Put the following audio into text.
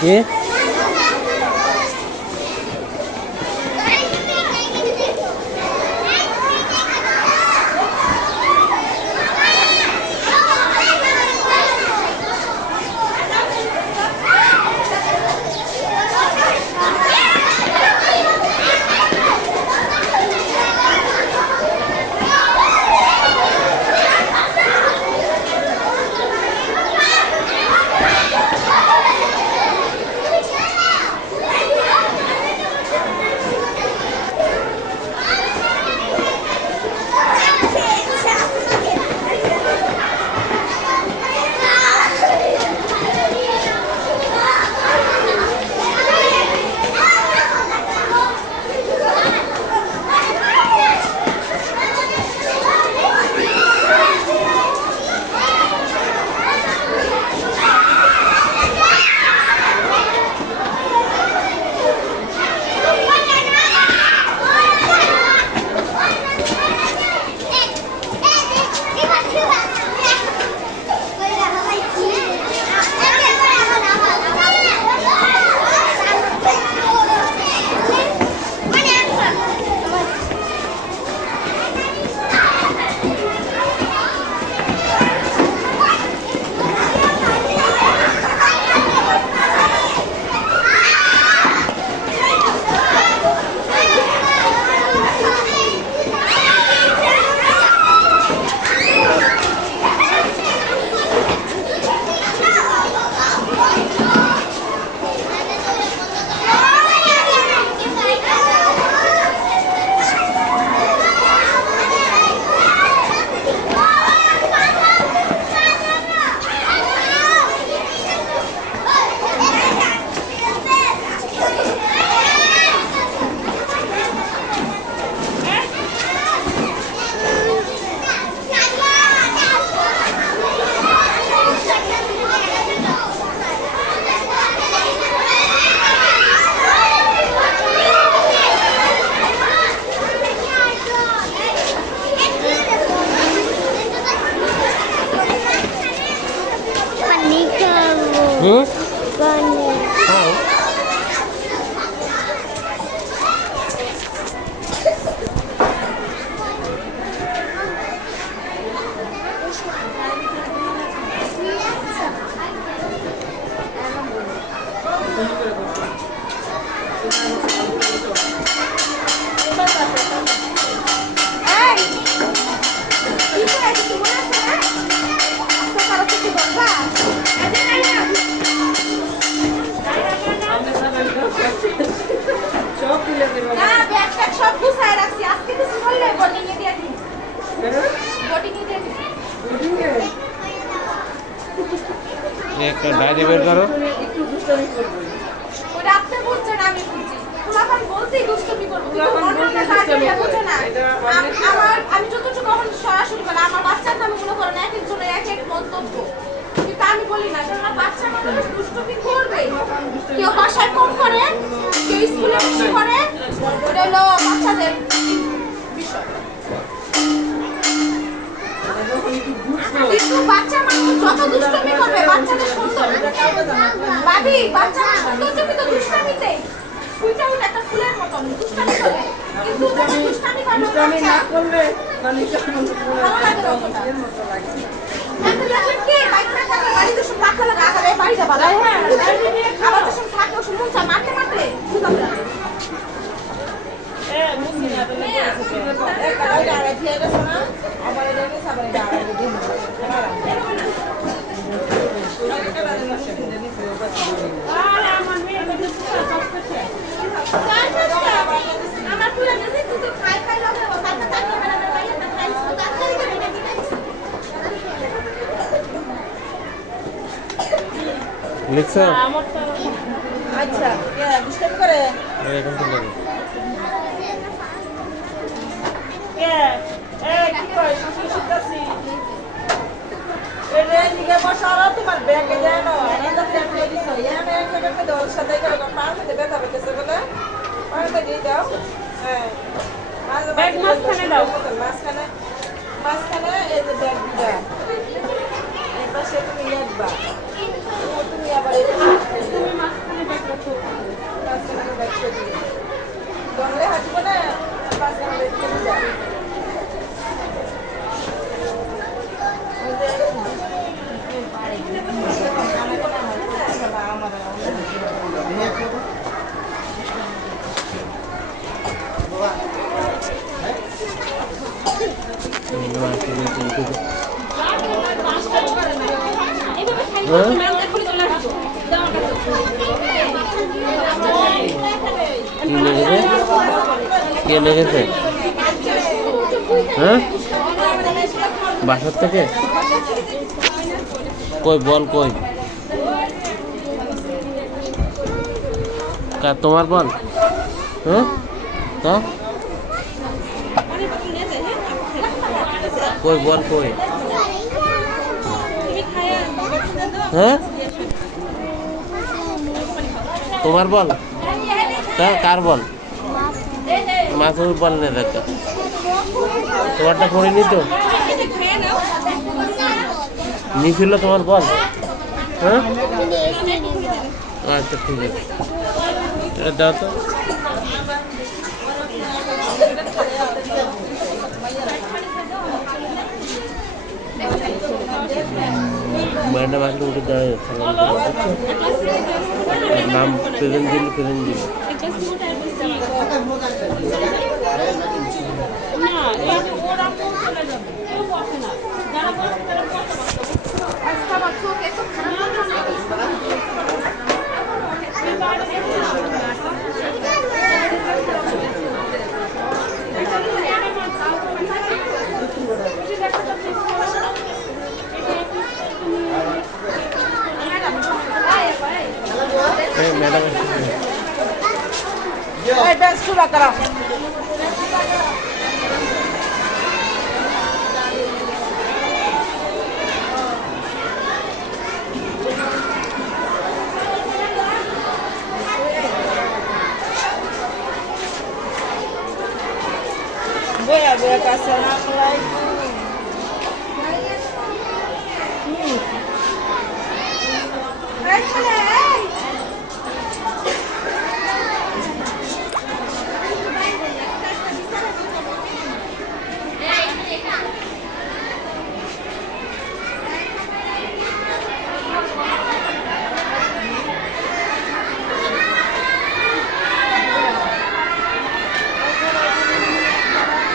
কি একটা ডায়েরি বের করো। ওটা আপনি বুঝছেন, আমি বুঝছি। ফুলাফান বলতেই দুষ্টুমি করব, কিন্তু ঘটনাটা ডায়েরিটা বুঝে না। আমি যতটুকু কখন সরাসরি বলে আমার বাচ্চার নামে মনে করেন এক একজনের এক এক মন্তব্য, কিন্তু আমি বলি না, কারণ বাচ্চা মানুষ দুষ্টুমি করবেই। কেউ বাসায় কম করে, কেউ স্কুলে বেশি করে, ওটা হলো বাচ্চাদের বিষয়। কিন্তু বাচ্চা মানুষ যত দুষ্টুমি করবে বাচ্চাদের সুন্দর ভাবি, বাচ্চা সুন্দর কিন্তু দুষ্টুমিতে ফুলটা উঠে একটা ফুলের মতন দুষ্টুমি করে, কিন্তু দুষ্টুমি করে দুষ্টুমি না করলে মানে ভালো লাগে না, মতো লাগে। আমি লাগলে কি বাইকটা থাকে বাড়িতে সব রাখা লাগা আগে বাড়ি যাবা, হ্যাঁ আবার তো সব থাকে ওসব মুঞ্চা মারতে মারতে বুঝাম না। মুসি না তো এক কাটা আড়াই দিয়ে গেছে না, আবার এটা গেছে, আবার এটা আড়াই দিয়ে দিন আর আমার মেয়ে বলে পুরো সব করছে আমার পুরো গেছে, তুই তো খাই খাই লাগে তাতে তাকে বেড়াবে বাইরে না খাই তো তাতে করে না দিতে লিখছো? আচ্ছা কে ডিস্টার্ব করে এরকম তো লাগে। কে কি কই শুনছি শুনতাছি এরে দিকে বসারা তোমার ব্যাগে দেয় না এটা প্ল্যান করে দিছো এখানে একটা একটা দল সাথে করে পার মধ্যে ব্যথা পেতেছে বলে পারটা দিয়ে দাও। হ্যাঁ ব্যাগ মাঝখানে দাও, মাঝখানে এই যে ব্যাগ দিবা দেখবা তুমি আবার তুমি মাঝখানে ব্যাগ রাখো মাঝখানে ব্যাগ করে দিবে দলে হাঁটবো না মাঝখানে ব্যাগ করে যাবে কি লেগেছে? কে লেগেছে? হ্যাঁ, বাসার থেকে? কই বল, কই তোমার বল? হ্যাঁ, তা কই বল, কই? হ্যাঁ, তোমার বল? তা কার বল? মাসুর বল না, দেখা তোমারটা পড়িনি তো, নিছিল তোমার বল? হ্যাঁ, আচ্ছা ঠিক আছে, এটা দাও তো। ম্যাডাম আসলে উঠে দাঁড়িয়ে নাম প্রেজেন্ট দিল, প্রেজেন্ট দিল। ম্যাডাম ব্যাগ খোলা করা Voy a ver acá, se van a